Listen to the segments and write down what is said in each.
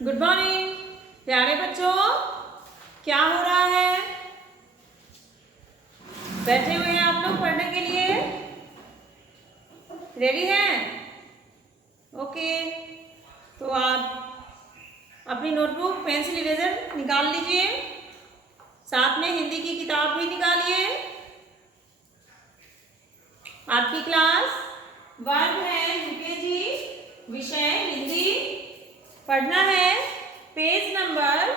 Good morning प्यारे बच्चों, क्या हो रहा है? बैठे हुए हैं आप लोग पढ़ने के लिए? रेडी हैं? ओके, तो आप अपनी नोटबुक पेंसिल इरेजर निकाल लीजिए, साथ में हिंदी की किताब भी निकालिए। आपकी क्लास 1 है, यूकेजी, विषय हिंदी। पढ़ना है पेज नंबर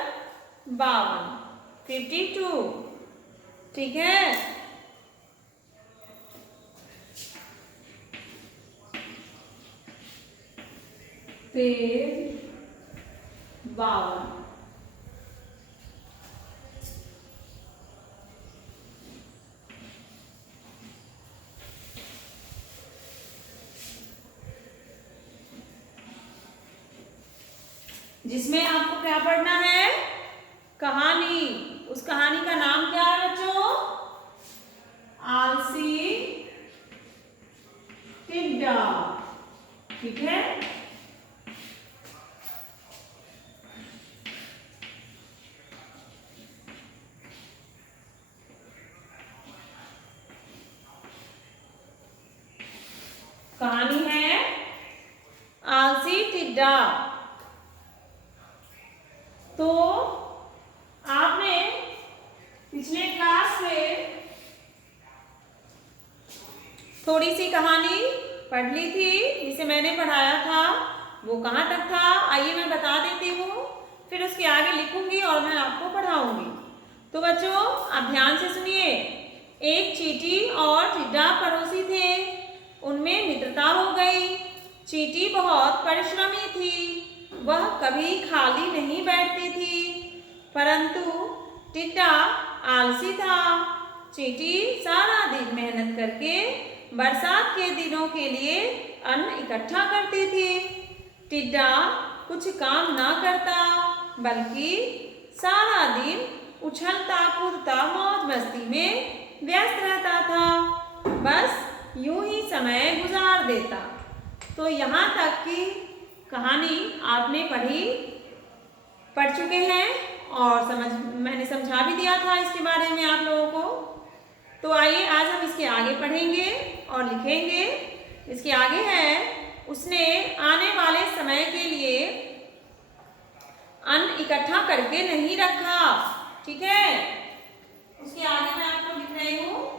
52, ठीक है? पेज 52। जिसमें आपको क्या पढ़ना है? कहानी। उस कहानी का नाम क्या है बच्चों? आलसी टिड्डा, ठीक है? कहानी है आलसी टिड्डा। तो आपने पिछले क्लास में थोड़ी सी कहानी पढ़ ली थी, जिसे मैंने पढ़ाया था। वो कहाँ तक था आइए मैं बता देती हूँ, फिर उसके आगे लिखूंगी और मैं आपको पढ़ाऊंगी। तो बच्चों आप ध्यान से सुनिए। एक चींटी और टिड्डा पड़ोसी थे, उनमें मित्रता हो गई। चींटी बहुत परिश्रमी थी, वह कभी खाली नहीं बैठती थी, परंतु टिड्डा आलसी था। चींटी सारा दिन मेहनत करके बरसात के दिनों के लिए अन्न इकट्ठा करती थी। टिड्डा कुछ काम ना करता, बल्कि सारा दिन उछलता कूदता मौज मस्ती में व्यस्त रहता था। बस यूं ही समय गुजार देता। तो यहाँ तक की कहानी आपने पढ़ चुके हैं और मैंने समझा भी दिया था इसके बारे में आप लोगों को। तो आइए आज हम इसके आगे पढ़ेंगे और लिखेंगे। इसके आगे है, उसने आने वाले समय के लिए अन्न इकट्ठा करके नहीं रखा, ठीक है? उसके आगे मैं आपको लिख रही हूँ।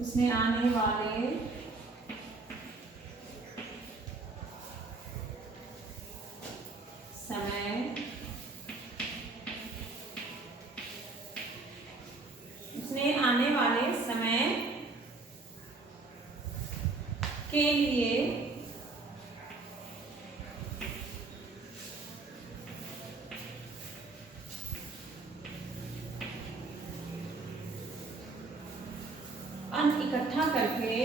उसने आने वाले समय के लिए अन्न इकट्ठा करके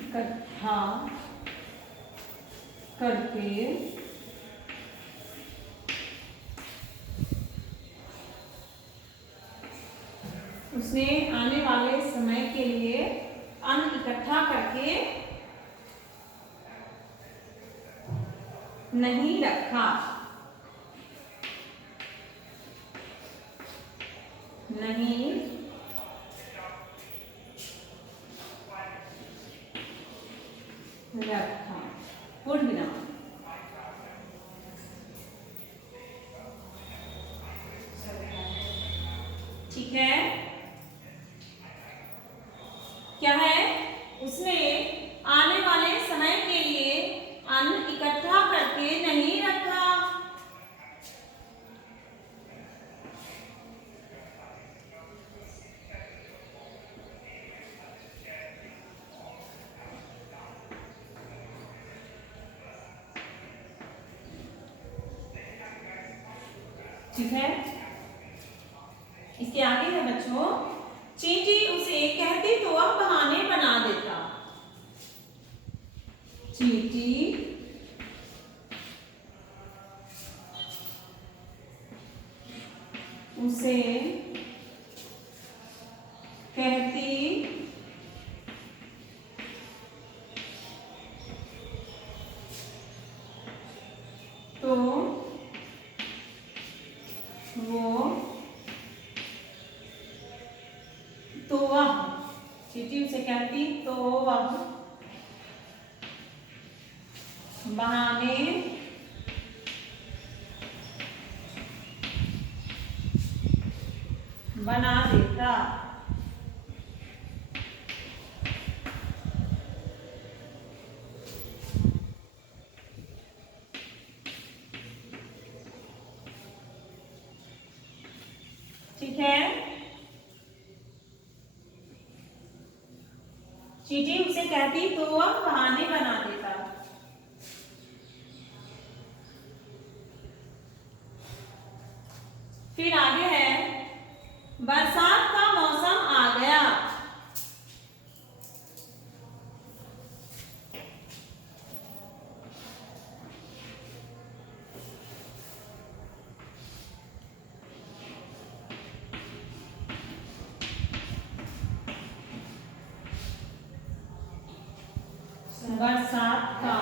अन्न इकट्ठा करके उसने आने वाले समय के लिए अन्न इकट्ठा करके नहीं रखा। नहीं रखा। पूर्ण विराम। ठीक है, क्या है, उसने आने वाले समय के लिए अन्न इकट्ठा करके नहीं रखा। ठीक है, इसके आगे है बच्चों, चींटी उसे कहती तो वह बहाने बना देता। चींटी उसे कहती तो वह चींटी उसे कहती तो वह बहाने बना देता। ठीक है, चींटी उसे कहती तो वह बहाने बना देता। फिर आगे है, बरसात का मौसम आ गया। बरसात का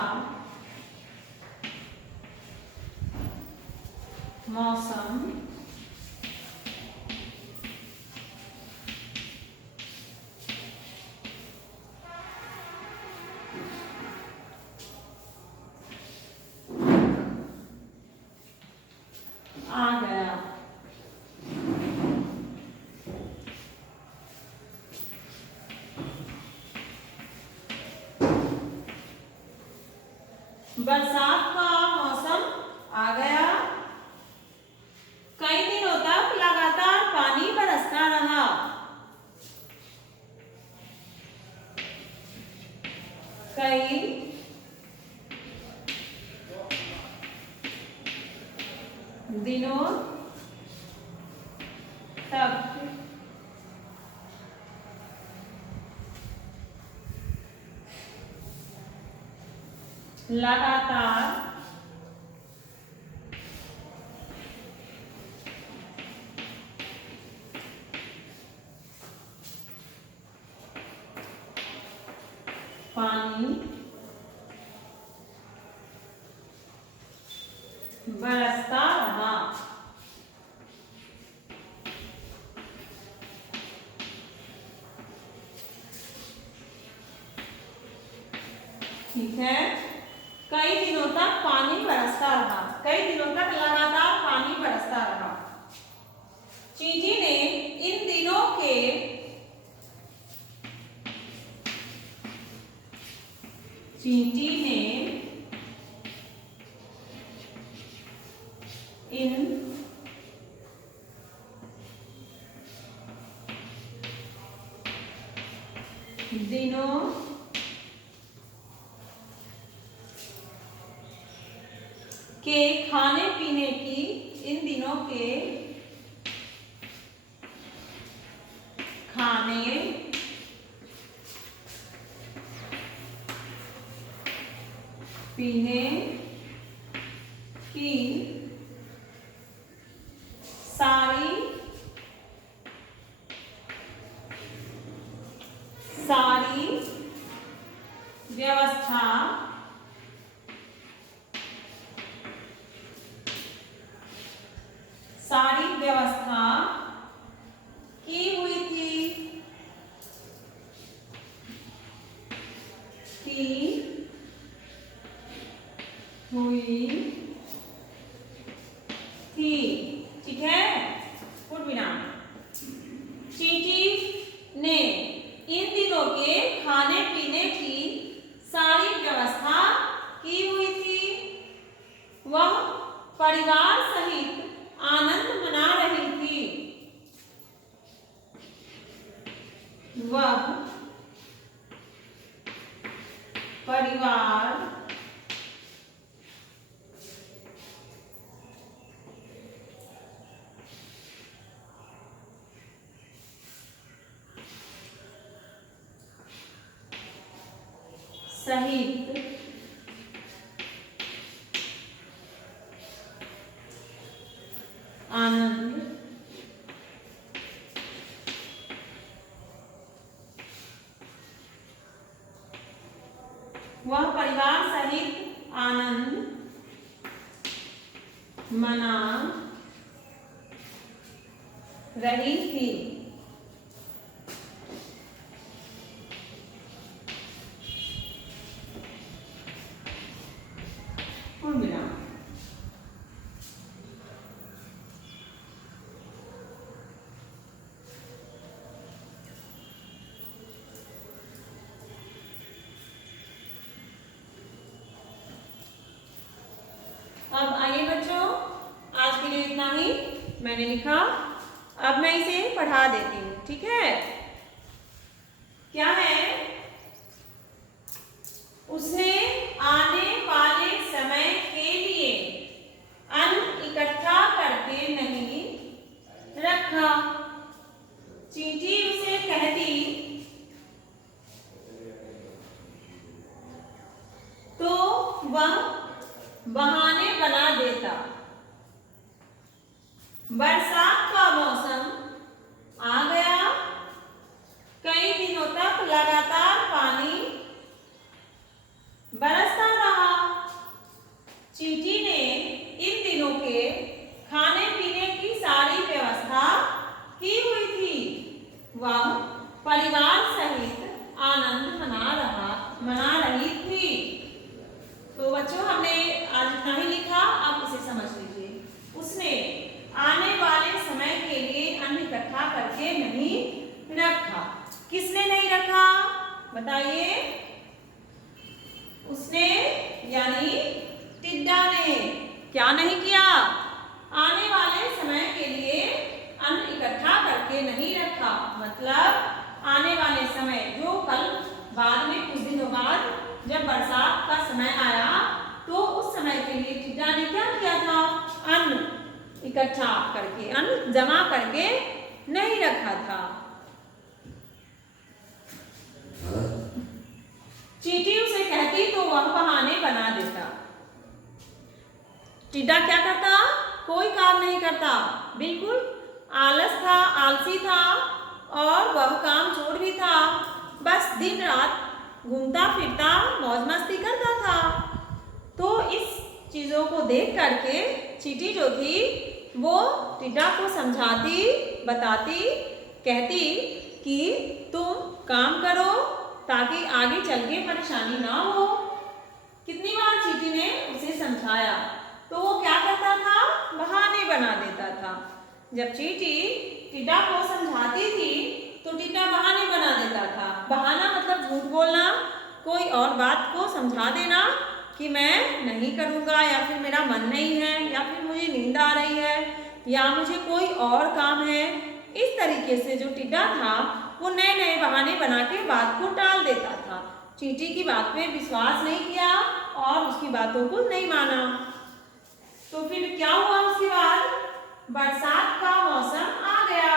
मौसम आ गया। बरसात का मौसम आ गया। कई दिनों तक लगातार पानी बरसता रहा। कई दिनों तक लगातार पानी बरसता रहा। ठीक है, कई दिनों तक पानी बरसता रहा। कई दिनों तक लगातार पानी बरसता रहा। चींटी ने इन दिनों के चींटी ने इन दिनों के खाने पीने की इन दिनों के खाने पीने की सारी व्यवस्था परिवार सहित आनंद मना रही थी। वह परिवार सहित आनंद वह परिवार सहित आनंद मना रही थी। अब आइए बच्चों, आज के लिए इतना ही मैंने लिखा। अब मैं इसे पढ़ा देती हूँ, ठीक है। क्या है? उसने आने वाले समय के लिए अन्न इकट्ठा करके नहीं रखा। चींटी उसे कहती तो वह बहाने बना देता। बरसात का मौसम आ गया। कई दिनों तक लगातार पानी बरसता रहा। चींटी ने इन दिनों के खाने पीने की सारी व्यवस्था की हुई थी। वह परिवार सहित आनंद मना रही थी। तो बच्चों, हमने आज इतना ही लिखा। अब इसे समझ लीजिए। उसने आने वाले समय के लिए अन्न इकट्ठा करके नहीं रखा। किसने नहीं रखा बताइए? उसने यानी टिड्डा ने क्या नहीं किया? आने वाले समय के लिए अन्न इकट्ठा करके नहीं रखा। मतलब आने वाले समय जो कल बाद में कुछ दिनों बाद जब बरसात का समय आया तो उस समय के लिए टिड्डा ने क्या किया था? अन्न इकट्ठा करके, अन्न जमा करके नहीं रखा था। चींटी उसे कहती तो वह बहाने बना देता। टिड्डा क्या करता? कोई काम नहीं करता, बिल्कुल आलस था, आलसी था और वह काम चोर भी था। बस दिन रात घूमता फिरता मौज मस्ती करता था। तो इस चीजों को देख करके चींटी जो थी वो टिड्डा को समझाती, बताती, कहती कि तुम काम करो ताकि आगे चल के परेशानी ना हो। कितनी बार चींटी ने उसे समझाया तो वो क्या करता था? बहाने बना देता था। जब चींटी टिड्डा को समझाती थी तो टिड्डा बहाने बना देता था। बहाना मतलब झूठ बोलना, कोई और बात को समझा देना कि मैं नहीं करूँगा, या फिर मेरा मन नहीं है, या फिर मुझे नींद आ रही है, या मुझे कोई और काम है। इस तरीके से जो टिड्डा था वो नए नए बहाने बना के बात को टाल देता था। चींटी की बात पे विश्वास नहीं किया और उसकी बातों को नहीं माना। तो फिर क्या हुआ? उसके बाद बरसात का मौसम आ गया।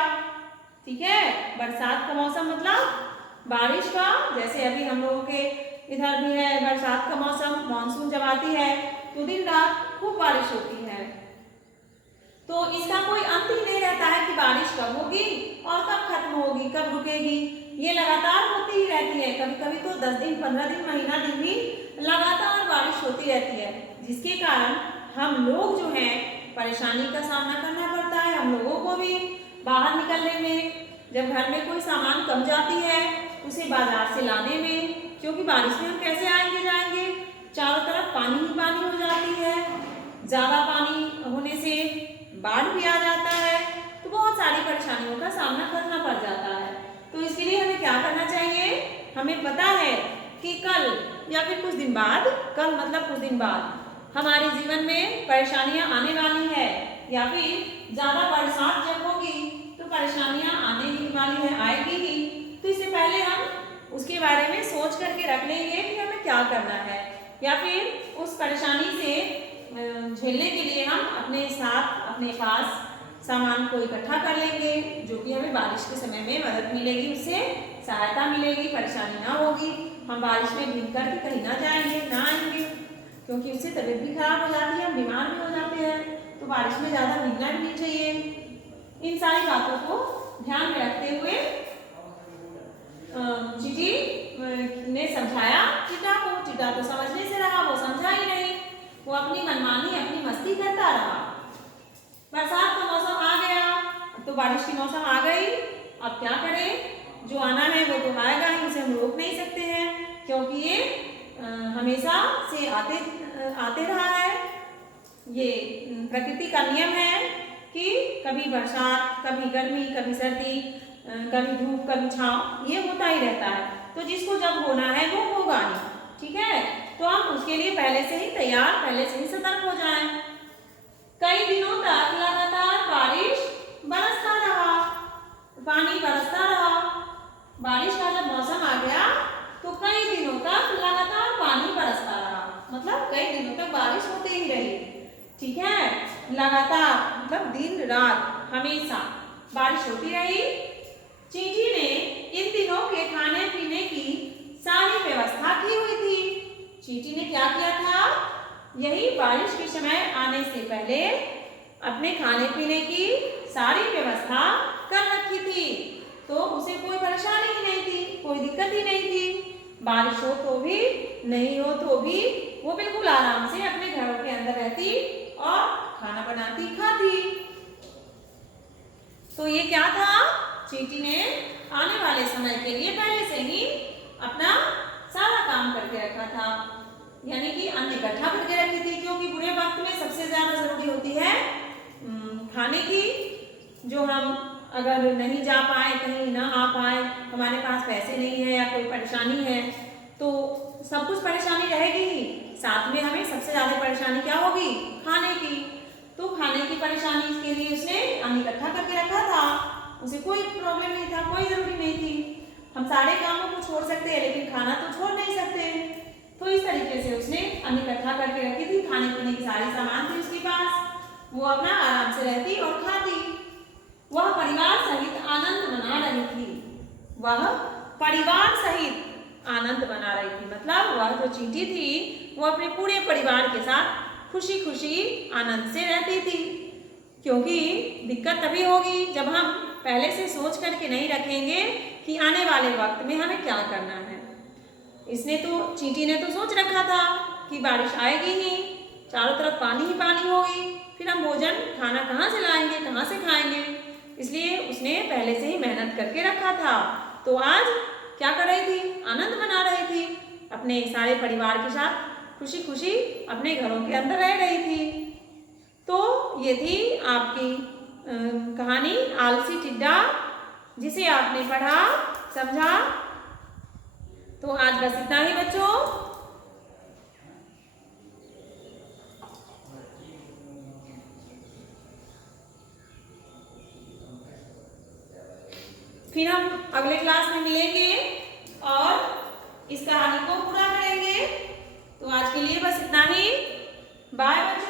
ठीक है, बरसात का मौसम मतलब बारिश का। जैसे अभी हम लोगों के इधर भी है बरसात का मौसम। मानसून जब आती है तो दिन रात खूब बारिश होती है। तो इसका कोई अंत ही नहीं रहता है कि बारिश कब होगी और कब खत्म होगी, कब रुकेगी। ये लगातार होती ही रहती है। कभी कभी तो 10 दिन, 15 दिन, महीना दिन भी लगातार बारिश होती रहती है, जिसके कारण हम लोग जो हैं परेशानी का सामना करना पड़ता है। हम लोगों को भी बाहर निकलने में, जब घर में कोई सामान कम जाती है उसे बाजार से लाने में, क्योंकि बारिश में हम कैसे आएंगे जाएंगे? चारों तरफ पानी ही पानी हो जाती है। ज़्यादा पानी होने से बाढ़ भी आ जाता है, तो बहुत सारी परेशानियों का सामना करना पड़ जाता है। तो इसके लिए हमें क्या करना चाहिए? हमें पता है कि कल या फिर कुछ दिन बाद, कल मतलब कुछ दिन बाद हमारे जीवन में परेशानियां आने वाली है या फिर ज़्यादा बरसात जब होगी तो परेशानियां आने ही वाली है, आएगी ही। तो इससे पहले हम उसके बारे में सोच करके रख लेंगे कि हमें क्या करना है, या फिर उस परेशानी से झेलने के लिए हम अपने साथ अपने पास सामान को इकट्ठा कर लेंगे, जो कि हमें बारिश के समय में मदद मिलेगी, उससे सहायता मिलेगी, परेशानी ना होगी। हम बारिश में भीग कर कहीं ना जाएंगे, ना आएंगे, क्योंकच उससे तबीयत भी खराब हो जाती है, हम बीमार भी हो जाते हैं। तो बारिश में ज़्यादा भीगना भी नहीं चाहिए। इन सारी बातों को ध्यान में रखते हुए चीटी ने समझाया चिटा को। चिटा तो समझने से रहा, वो समझा ही नहीं, वो अपनी मनमानी अपनी मस्ती करता रहा। बरसात का मौसम आ गया, तो बारिश की मौसम आ गई। अब क्या करें, जो आना है वो तो आएगा ही, उसे हम रोक नहीं सकते हैं, क्योंकि ये हमेशा से आते रहा है। ये प्रकृति का नियम है कि कभी बरसात, कभी गर्मी, कभी सर्दी, कभी धूप, कभी छाँव, ये होता ही रहता है। तो जिसको जब होना है वो होगा ही, ठीक है। तो हम उसके लिए पहले से ही तैयार, पहले से ही सतर्क हो जाएं। कई दिनों तक लगातार बारिश बरसता रहा, पानी बरसता रहा। बारिश का जब मौसम आ गया तो कई दिनों तक लगातार पानी बरसता रहा, मतलब कई दिनों तक बारिश होती ही रही, ठीक है। लगातार मतलब दिन रात हमेशा बारिश होती रही। चींटी ने इन दिनों के खाने पीने की सारी व्यवस्था की हुई थी। चींटी ने क्या किया था, यही बारिश के समय आने से पहले अपने खाने पीने की सारी व्यवस्था कर रखी थी, तो उसे कोई परेशानी ही नहीं थी, कोई दिक्कत ही नहीं थी। बारिश हो तो भी, नहीं हो तो भी वो बिल्कुल आराम से अपने घरों के अंदर रहती और खाना बनाती, खाती। तो ये क्या था, चींटी ने आने वाले समय के लिए पहले से ही अपना सारा काम करके रखा था, यानी कि अन्न इकट्ठा करके रखी थी, क्योंकि बुरे वक्त में सबसे ज्यादा जरूरी होती है खाने की। जो हम अगर नहीं जा पाए, कहीं ना आ पाए, हमारे पास पैसे नहीं है या कोई परेशानी है, तो सब कुछ परेशानी रहेगी ही, साथ में हमें सबसे ज्यादा परेशानी क्या होगी, खाने की। तो खाने की परेशानी के लिए उसने अन्न इकट्ठा करके रखा था, उसे कोई प्रॉब्लम नहीं था, कोई जरूरी नहीं थी। हम सारे कामों को छोड़ सकते हैं, लेकिन खाना तो छोड़ नहीं सकते। तो इस तरीके से उसने अन्न इकट्ठा करके रखी थी, खाने पीने की सारी सामान थी उसके पास, वो अपना आराम से रहती और खाती। वह परिवार सहित आनंद मना रही थी, वह परिवार सहित आनंद मना रही थी, मतलब वह जो चींटी थी वो अपने पूरे परिवार के साथ खुशी खुशी आनंद से रहती थी। क्योंकि दिक्कत तभी होगी जब हम पहले से सोच करके नहीं रखेंगे कि आने वाले वक्त में हमें क्या करना है। चींटी ने तो सोच रखा था कि बारिश आएगी ही, चारों तरफ पानी ही पानी होगी, फिर हम भोजन खाना कहाँ से लाएंगे, कहाँ से खाएंगे। इसलिए उसने पहले से ही मेहनत करके रखा था। तो आज क्या कर रही थी, आनंद मना रही थी, अपने सारे परिवार के साथ खुशी खुशी अपने घरों के अंदर रह रही थी। तो ये थी आपकी कहानी आलसी टिड्डा, जिसे आपने पढ़ा, समझा। तो आज बस इतना ही बच्चों। फिर हम अगले क्लास में मिलेंगे और इस कहानी को पूरा करेंगे। तो आज के लिए बस इतना ही। बाय बच्चों।